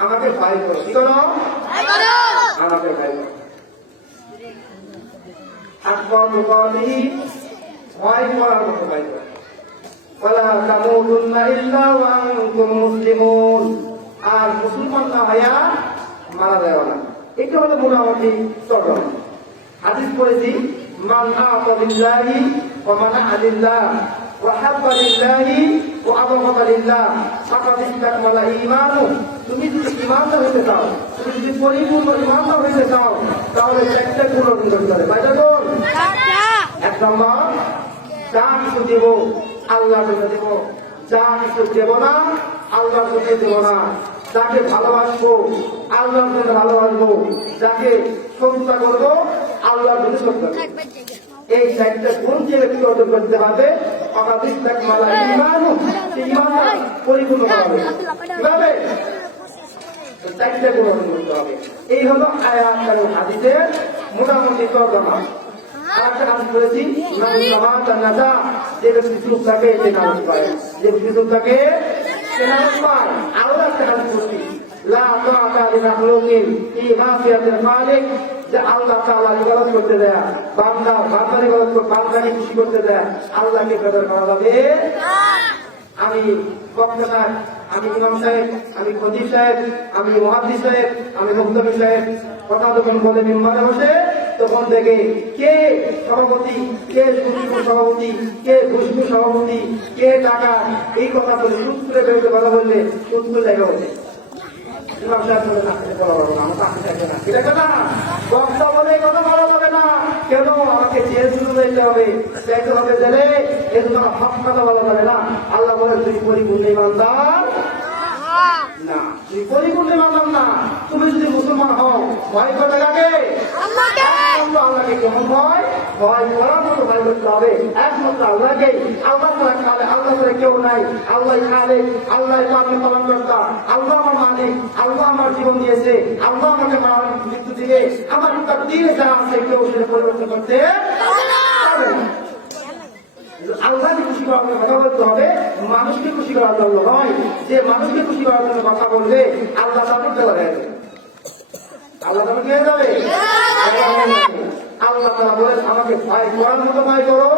আমাকে ভয় করো। কি করো? আমাকে ভয় করো। আকবর মুকাবিহি ভয় করার মতো ভয় করো। ওয়ালা তামুতুন্না ইল্লা ওয়া আনতুম মুসলিমুন। আর মুসলমান না হইয়া মারা যাবে না। এটা হলো মোটামুটি চরম। হাদিস পড়েছি, মান আতা লিল্লাহি ওয়া মানা লিল্লাহ ওয়া হাব্বা লিল্লাহি ওয়া আবগাদা লিল্লাহ ফাকাদ ইসতাকমালা ঈমানু। তুমি যদি ঈমানদার হইতে চাও, তুমি যদি পরিপূর্ণ ঈমানদার হইতে চাও, তাহলে চারটা গুণ অর্জন করতে হবে। কয়টা গুণ? এক নম্বর, যা কিছু দেব আল্লাহর জন্য দেব, যা কিছু দেব না আল্লাহর জন্য দেব না। যাকে ভালোবাসবো আল্লাহর জন্য ভালোবাসবো, যাকে শ্রদ্ধা করবো আল্লাহর জন্য শ্রদ্ধা করবো। এই চারটা গুণ যে ব্যক্তি অর্জন করতে পারবে, পরিপূর্ণ হবে। কিভাবে? চারটা গুণ অর্জন করতে হবে। এই হলো আয়াত এবং হাদিসের মোটামুটি তর্জমা। আরেকটা কাজ করেছি, যে ব্যক্তি চুপ থাকে সে নামাজ পায়, যে ব্যক্তি চুপ থাকে সে নামাজ পায়। আরো একটা কাজ করছি, যে আল্লাহ তাআলা ইবাদত করতে দেয়, বান্দার ইবাদত করে বান্দাকে খুশি করতে দেয়, আল্লাহকে বেদর করা যাবে। আমি বক্তা সাহেব, আমি ইমাম সাহেব, আমি খতিব সাহেব, আমি মুহাদ্দিস সাহেব, আমি মুফতি সাহেব কথা যখন বলে মিম্বারে বসে, তখন থেকে কে সভাপতি, কে খুশবু সভাপতি, কে খুশবু সভাপতি, কে টাকা, এই কথা বলে সূত্রে বেরোতে কথা বললে সূত্র লেগে ওঠে। ইমাম সাহেব বলে চাকরি বলা যাবে না, আমার চাকরি থাকে না, ঠিক আছে না? বক্তা বলে কথা বলা যাবে না। কেন? আমাকে জেল শুরু যেতে হবে, যাইতে হবে জেলে। এই জন্য হক কথা বলা যাবে না। আল্লাহ বলে তুই পরিপূর্ণ ইমানদার না, তুই পরিপূর্ণ ইমানদার না। তুমি যদি মুসলমান হও, ভয় করতে লাগে আল্লাহকে। কেমন ভয়? ভয় করার মতো ভয় করতে হবে একমাত্র আল্লাহকে। আল্লাহ করে খালে, আল্লাহ করে কেউ নাই। আল্লাহ খালে, আল্লাহ পালন কর্তা, আল্লাহ আমার মালিক, আল্লাহ আমার জীবন দিয়েছে, আল্লাহ আমাকে মৃত্যু দিবে। আমার তার দিয়ে যা আছে কেউ সেটা পরিবর্তন করতে পারবে না। আল্লাহকে খুশি করার জন্য কথা বলতে হবে, মানুষকে খুশি করার জন্য নয়। যে মানুষকে খুশি করার জন্য কথা বলবে আল্লাহ তাদের দেওয়া হয়ে যাবে, আল্লাহ তাদের হয়ে যাবে। আল্লাহ তাআলা বলেন আমাকে ভয় করার মতো ভয় করো,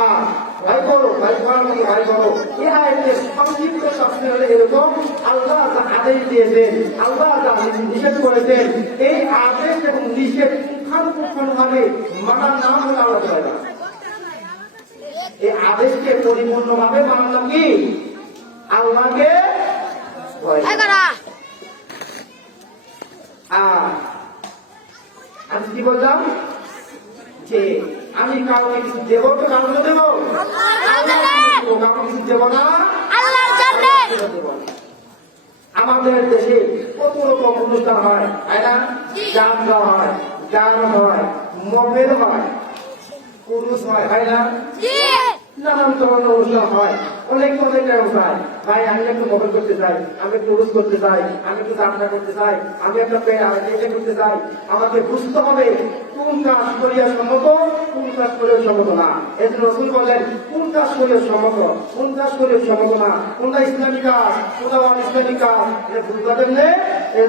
আর ভয় করো, ভয় করার মতো ভয় করো। এই আয়াতের সংক্ষিপ্ত শাস্তি হলে এরকম, আল্লাহ যা আদেশ দিয়েছেন, আল্লাহ যা নিষেধ করেছেন, এই আদেশ এবং নিষেধ পুঙ্খানুপুঙ্খভাবে মানার নাম হলো আল্লাহ তাআলা। এই আদেশকে পরিপূর্ণভাবে মানলাম কি? আল্লাহকে ভয় করা। আমি কি বললাম? যে আমি কাউকে কিছু দেব তো কাউকে দেব, কাউকে কিছু দেব না। আমাদের দেশে কত রকম অনুষ্ঠান হয়, তাই না? যাত্রা হয়, গান হয়, মবের হয়, পুরুষ হয়, তাই না? নানান ধরনের অনুষ্ঠান হয়, অনেক অনুষ্ঠান। ভাই আমি একটু মবেল করতে চাই, আমি একটু পুরুষ করতে চাই, আমি একটু যাত্রা করতে চাই, আমি একটা পেয়ে করতে চাই। আমাকে বুঝতে হবে কোন কাজ করিয়া সম্মত, কোন কাজ করিয়া সম্মত না। এই জন্য রাসূল বললেন কোন কাজ করিয়া সম্মত, কোন কাজ করিয়া সম্মত না, কোনটা ইসলামী কাজ, কোনটা অন ইসলামী কাজ, এটা বুঝতে পারবেন।